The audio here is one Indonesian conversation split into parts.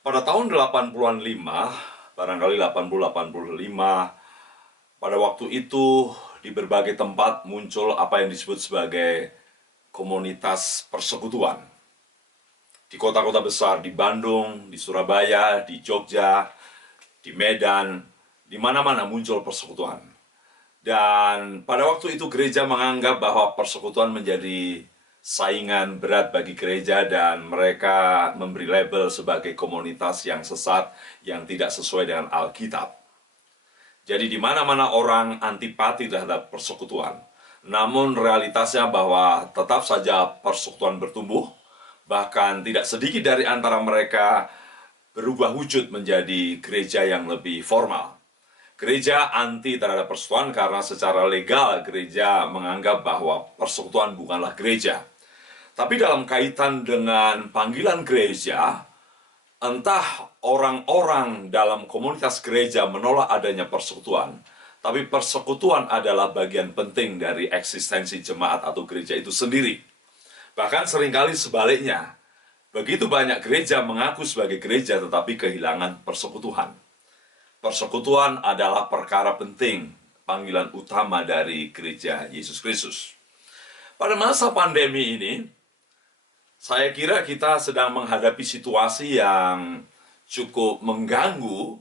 Pada tahun 80-an 5, barangkali 80-85, pada waktu itu di berbagai tempat muncul apa yang disebut sebagai komunitas persekutuan. Di kota-kota besar, di Bandung, di Surabaya, di Jogja, di Medan, di mana-mana muncul persekutuan. Dan pada waktu itu gereja menganggap bahwa persekutuan menjadi saingan berat bagi gereja dan mereka memberi label sebagai komunitas yang sesat yang tidak sesuai dengan Alkitab. Jadi di mana-mana orang antipati terhadap persekutuan. Namun realitasnya bahwa tetap saja persekutuan bertumbuh, bahkan tidak sedikit dari antara mereka berubah wujud menjadi gereja yang lebih formal. Gereja anti terhadap persekutuan karena secara legal gereja menganggap bahwa persekutuan bukanlah gereja. Tapi dalam kaitan dengan panggilan gereja, entah orang-orang dalam komunitas gereja menolak adanya persekutuan, tapi persekutuan adalah bagian penting dari eksistensi jemaat atau gereja itu sendiri. Bahkan seringkali sebaliknya, begitu banyak gereja mengaku sebagai gereja tetapi kehilangan persekutuan. Persekutuan adalah perkara penting, panggilan utama dari gereja Yesus Kristus. Pada masa pandemi ini, saya kira kita sedang menghadapi situasi yang cukup mengganggu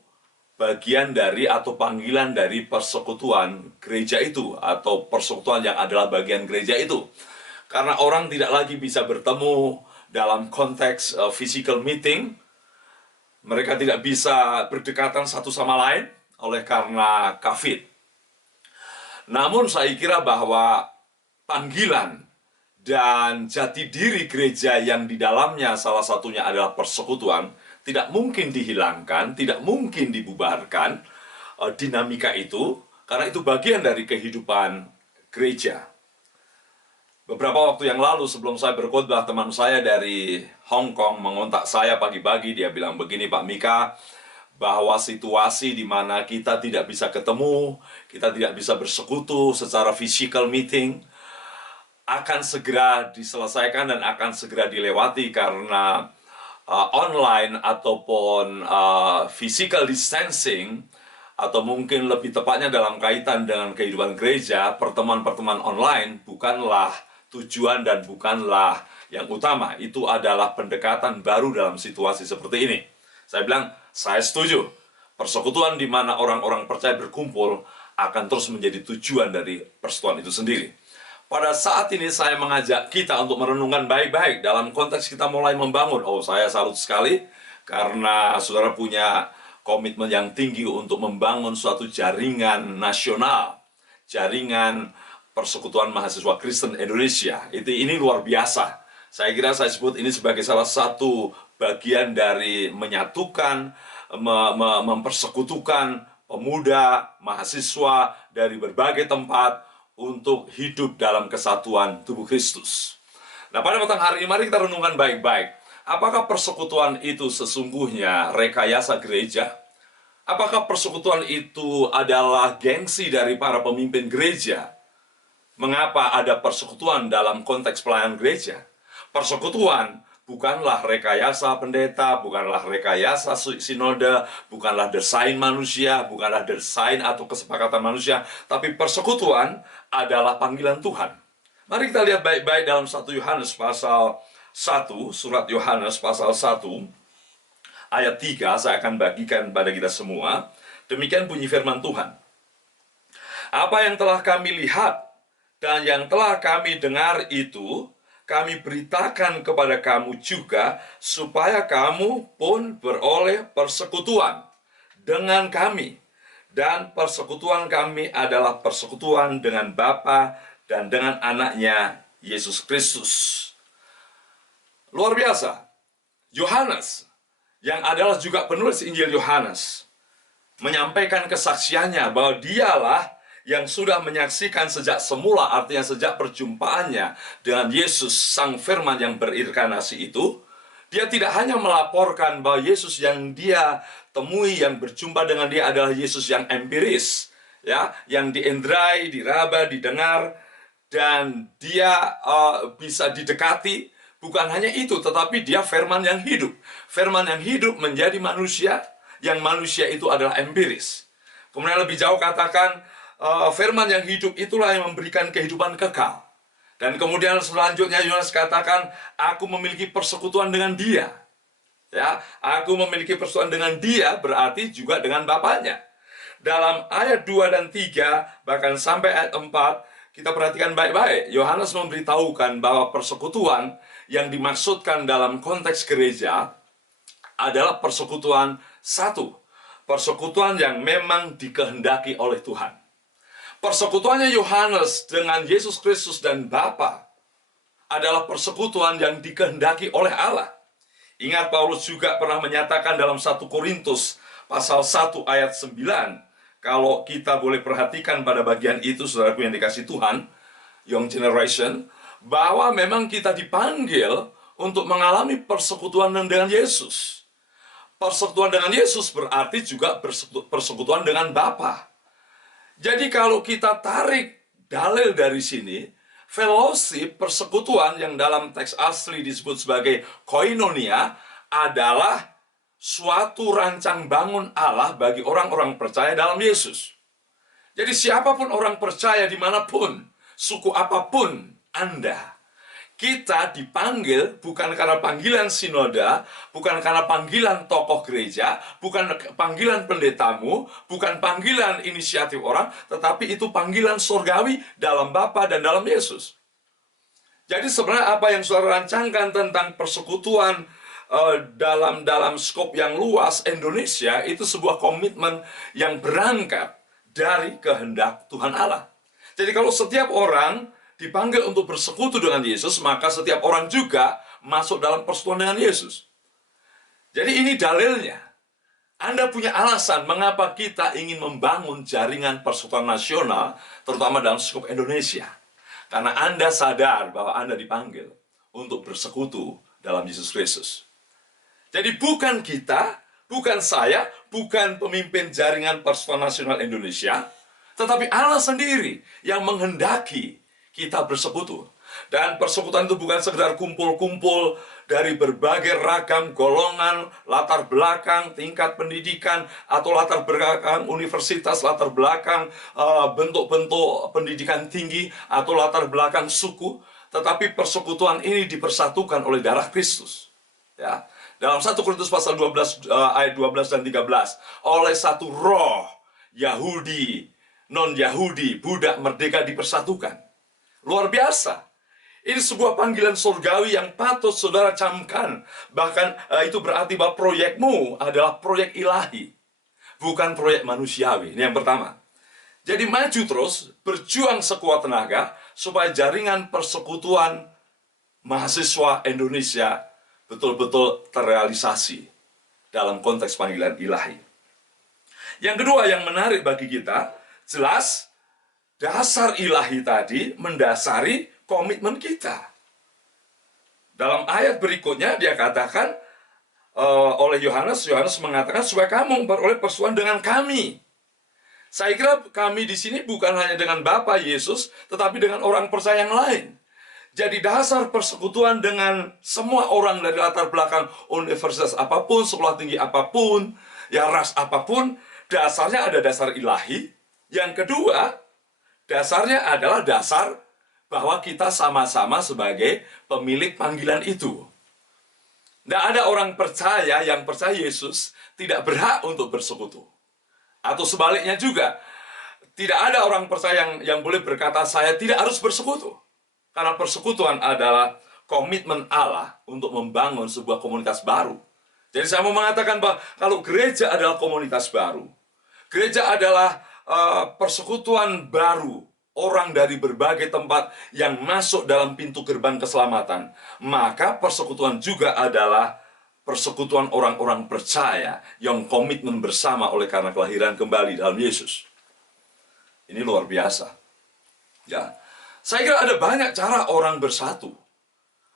bagian dari atau panggilan dari persekutuan gereja itu, atau persekutuan yang adalah bagian gereja itu. Karena orang tidak lagi bisa bertemu dalam konteks physical meeting, mereka tidak bisa berdekatan satu sama lain oleh karena COVID. Namun saya kira bahwa panggilan dan jati diri gereja yang di dalamnya salah satunya adalah persekutuan tidak mungkin dihilangkan, tidak mungkin dibubarkan dinamika itu, karena itu bagian dari kehidupan gereja. Beberapa waktu yang lalu sebelum saya berkhotbah, teman saya dari Hong Kong mengontak saya pagi-pagi. Dia bilang begini, Pak Mika, bahwa situasi di mana kita tidak bisa ketemu, kita tidak bisa bersekutu secara physical meeting, akan segera diselesaikan dan akan segera dilewati karena online ataupun physical distancing, atau mungkin lebih tepatnya dalam kaitan dengan kehidupan gereja, pertemuan-pertemuan online bukanlah tujuan dan bukanlah yang utama. Itu adalah pendekatan baru dalam situasi seperti ini. Saya bilang, saya setuju. Persekutuan di mana orang-orang percaya berkumpul akan terus menjadi tujuan dari persekutuan itu sendiri. Pada saat ini saya mengajak kita untuk merenungkan baik-baik dalam konteks kita mulai membangun. Oh, saya salut sekali karena saudara punya komitmen yang tinggi untuk membangun suatu jaringan nasional, jaringan Persekutuan Mahasiswa Kristen Indonesia. Ini luar biasa. Saya kira saya sebut ini sebagai salah satu bagian dari menyatukan, mempersekutukan pemuda, mahasiswa dari berbagai tempat untuk hidup dalam kesatuan tubuh Kristus. Nah, pada petang hari ini mari kita renungkan baik-baik. Apakah persekutuan itu sesungguhnya rekayasa gereja? Apakah persekutuan itu adalah gengsi dari para pemimpin gereja? Mengapa ada persekutuan dalam konteks pelayanan gereja? Persekutuan bukanlah rekayasa pendeta, bukanlah rekayasa sinode, bukanlah desain manusia, bukanlah desain atau kesepakatan manusia, tapi persekutuan adalah panggilan Tuhan. Mari kita lihat baik-baik dalam 1 Yohanes pasal 1, surat Yohanes pasal 1, ayat 3, saya akan bagikan pada kita semua. Demikian bunyi firman Tuhan. Apa yang telah kami lihat dan yang telah kami dengar itu, kami beritakan kepada kamu juga, supaya kamu pun beroleh persekutuan dengan kami. Dan persekutuan kami adalah persekutuan dengan Bapa dan dengan anaknya, Yesus Kristus. Luar biasa. Yohanes, yang adalah juga penulis Injil Yohanes, menyampaikan kesaksiannya bahwa dialah yang sudah menyaksikan sejak semula, artinya sejak perjumpaannya dengan Yesus, Sang Firman yang berinkarnasi itu. Dia tidak hanya melaporkan bahwa Yesus yang dia temui, yang berjumpa dengan dia adalah Yesus yang empiris, ya, yang diindrai, diraba, didengar, dan dia bisa didekati, Bukan hanya itu, tetapi dia firman yang hidup. Firman yang hidup menjadi manusia, yang manusia itu adalah empiris. Kemudian lebih jauh katakan, firman yang hidup itulah yang memberikan kehidupan kekal. Dan kemudian selanjutnya Yohanes katakan, aku memiliki persekutuan dengan dia. Ya, aku memiliki persekutuan dengan dia berarti juga dengan Bapaknya. Dalam ayat 2 dan 3, bahkan sampai ayat 4, kita perhatikan baik-baik. Yohanes memberitahukan bahwa persekutuan yang dimaksudkan dalam konteks gereja adalah persekutuan satu. Persekutuan yang memang dikehendaki oleh Tuhan. Persekutuannya Yohanes dengan Yesus Kristus dan Bapa adalah persekutuan yang dikehendaki oleh Allah. Ingat, Paulus juga pernah menyatakan dalam 1 Korintus pasal 1 ayat 9, kalau kita boleh perhatikan pada bagian itu, saudaraku yang dikasih Tuhan, Young Generation, bahwa memang kita dipanggil untuk mengalami persekutuan dengan Yesus. Persekutuan dengan Yesus berarti juga persekutuan dengan Bapa. Jadi kalau kita tarik dalil dari sini, fellowship, persekutuan yang dalam teks asli disebut sebagai koinonia adalah suatu rancang bangun Allah bagi orang-orang percaya dalam Yesus. Jadi siapapun orang percaya dimanapun, suku apapun Anda, kita dipanggil bukan karena panggilan sinoda, bukan karena panggilan tokoh gereja, bukan panggilan pendetamu, bukan panggilan inisiatif orang, tetapi itu panggilan surgawi dalam Bapa dan dalam Yesus. Jadi sebenarnya apa yang saudara rancangkan tentang persekutuan dalam skop yang luas Indonesia, itu sebuah komitmen yang berangkat dari kehendak Tuhan Allah. Jadi kalau setiap orang dipanggil untuk bersekutu dengan Yesus, maka setiap orang juga masuk dalam persekutuan dengan Yesus. Jadi ini dalilnya. Anda punya alasan mengapa kita ingin membangun jaringan persekutuan nasional, terutama dalam skop Indonesia. Karena Anda sadar bahwa Anda dipanggil untuk bersekutu dalam Yesus Kristus. Jadi bukan kita, bukan saya, bukan pemimpin jaringan persekutuan nasional Indonesia, tetapi Allah sendiri yang menghendaki kita bersekutu. Dan persekutuan itu bukan sekedar kumpul-kumpul dari berbagai ragam golongan, latar belakang, tingkat pendidikan, atau latar belakang universitas, latar belakang bentuk-bentuk pendidikan tinggi, atau latar belakang suku. Tetapi persekutuan ini dipersatukan oleh darah Kristus. Ya. Dalam 1 Korintus pasal 12 ayat 12 dan 13, oleh satu roh, Yahudi, non-Yahudi, budak, merdeka dipersatukan. Luar biasa. Ini sebuah panggilan surgawi yang patut saudara camkan. Bahkan itu berarti bahwa proyekmu adalah proyek ilahi, bukan proyek manusiawi. Ini yang pertama. Jadi maju terus, berjuang sekuat tenaga, supaya jaringan persekutuan mahasiswa Indonesia betul-betul terrealisasi dalam konteks panggilan ilahi. Yang kedua yang menarik bagi kita, jelas dasar ilahi tadi mendasari komitmen kita. Dalam ayat berikutnya dia katakan oleh Yohanes mengatakan supaya kamu beroleh persekutuan dengan kami. Saya kira kami di sini bukan hanya dengan Bapa Yesus, tetapi dengan orang percaya yang lain. Jadi dasar persekutuan dengan semua orang dari latar belakang universitas apapun, sekolah tinggi apapun, ya ras apapun, dasarnya ada dasar ilahi. Yang kedua, dasarnya adalah dasar bahwa kita sama-sama sebagai pemilik panggilan itu. Tidak ada orang percaya yang percaya Yesus tidak berhak untuk bersekutu. Atau sebaliknya juga, tidak ada orang percaya yang boleh berkata saya tidak harus bersekutu. Karena persekutuan adalah komitmen Allah untuk membangun sebuah komunitas baru. Jadi saya mau mengatakan bahwa kalau gereja adalah komunitas baru, gereja adalah persekutuan baru, orang dari berbagai tempat yang masuk dalam pintu gerbang keselamatan, maka persekutuan juga adalah persekutuan orang-orang percaya yang komitmen bersama oleh karena kelahiran kembali dalam Yesus. Ini luar biasa. Ya. Saya kira ada banyak cara orang bersatu.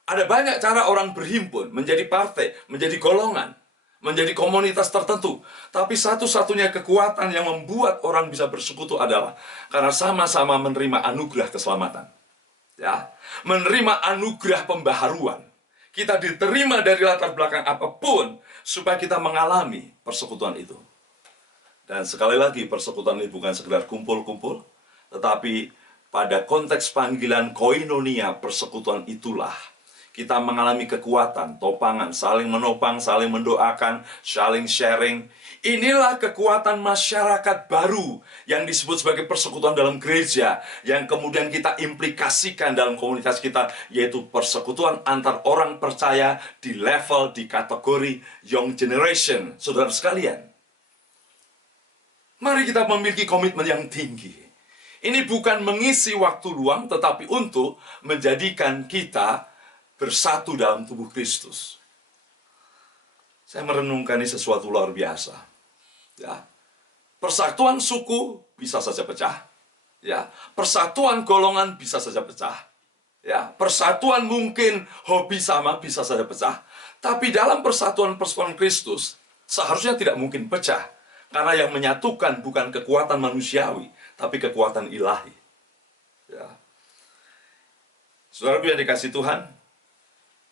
Ada banyak cara orang berhimpun, menjadi partai, menjadi golongan, menjadi komunitas tertentu. Tapi satu-satunya kekuatan yang membuat orang bisa bersekutu adalah karena sama-sama menerima anugerah keselamatan. Ya, menerima anugerah pembaharuan. kita diterima dari latar belakang apapun, supaya kita mengalami persekutuan itu. Dan sekali lagi, persekutuan ini bukan sekedar kumpul-kumpul, tetapi pada konteks panggilan koinonia, persekutuan itulah kita mengalami kekuatan, topangan, saling menopang, saling mendoakan, saling sharing. Inilah kekuatan masyarakat baru yang disebut sebagai persekutuan dalam gereja, yang kemudian kita implikasikan dalam komunitas kita, yaitu persekutuan antar orang percaya di level, di kategori young generation. Saudara sekalian, mari kita memiliki komitmen yang tinggi. Ini bukan mengisi waktu luang, tetapi untuk menjadikan kita bersatu dalam tubuh Kristus. Saya merenungkan ini sesuatu luar biasa. Ya, persatuan suku bisa saja pecah. Ya, persatuan golongan bisa saja pecah. Ya, persatuan mungkin hobi sama bisa saja pecah. Tapi dalam persatuan Kristus seharusnya tidak mungkin pecah. Karena yang menyatukan bukan kekuatan manusiawi, tapi kekuatan ilahi. Ya. Saudaraku yang dikasih Tuhan,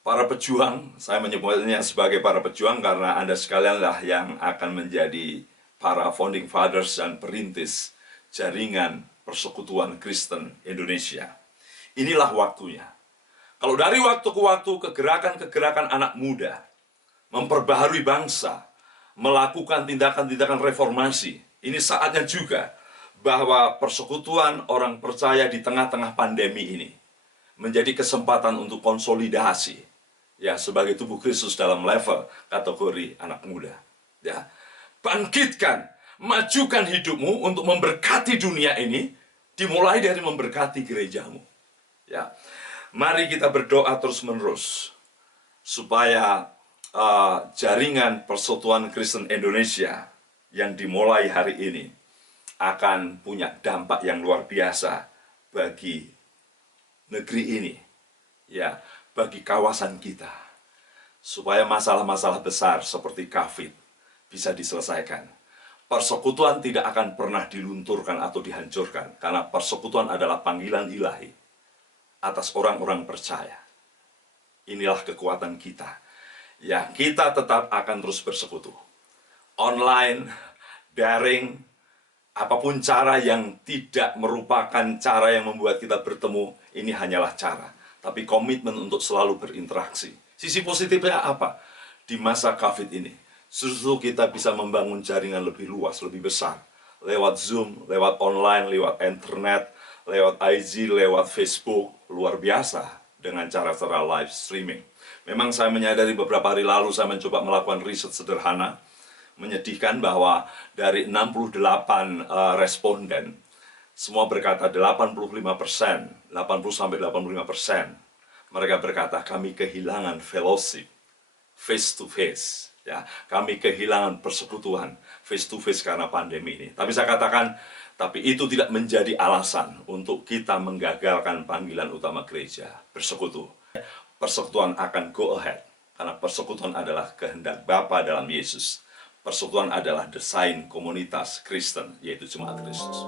para pejuang, saya menyebutnya sebagai para pejuang karena Anda sekalianlah yang akan menjadi para founding fathers dan perintis jaringan persekutuan Kristen Indonesia. Inilah waktunya. Kalau dari waktu ke waktu kegerakan-kegerakan anak muda memperbaharui bangsa, melakukan tindakan-tindakan reformasi, ini saatnya juga bahwa persekutuan orang percaya di tengah-tengah pandemi ini menjadi kesempatan untuk konsolidasi, ya, sebagai tubuh Kristus dalam level kategori anak muda. Ya, bangkitkan, majukan hidupmu untuk memberkati dunia ini, dimulai dari memberkati gerejamu. Ya, mari kita berdoa terus-menerus supaya jaringan persekutuan Kristen Indonesia yang dimulai hari ini akan punya dampak yang luar biasa bagi negeri ini, ya, bagi kawasan kita, supaya masalah-masalah besar seperti COVID bisa diselesaikan. Persekutuan tidak akan pernah dilunturkan atau dihancurkan, karena persekutuan adalah panggilan ilahi atas orang-orang percaya. Inilah kekuatan kita. Ya, kita tetap akan terus bersekutu. Online, daring, apapun cara yang tidak merupakan cara yang membuat kita bertemu, ini hanyalah cara. Tapi komitmen untuk selalu berinteraksi. Sisi positifnya apa? Di masa COVID ini, justru kita bisa membangun jaringan lebih luas, lebih besar. Lewat Zoom, lewat online, lewat internet, lewat IG, lewat Facebook. Luar biasa dengan cara-cara live streaming. Memang saya menyadari beberapa hari lalu saya mencoba melakukan riset sederhana. Menyedihkan bahwa dari 68 responden, semua berkata 85%, 80-85%, mereka berkata kami kehilangan fellowship, face to face. Ya, kami kehilangan persekutuan face to face karena pandemi ini. Tapi saya katakan, tapi itu tidak menjadi alasan untuk kita menggagalkan panggilan utama gereja, bersekutu. Persekutuan akan go ahead, karena persekutuan adalah kehendak Bapa dalam Yesus. Persekutuan adalah desain komunitas Kristen, yaitu Jemaat Kristus.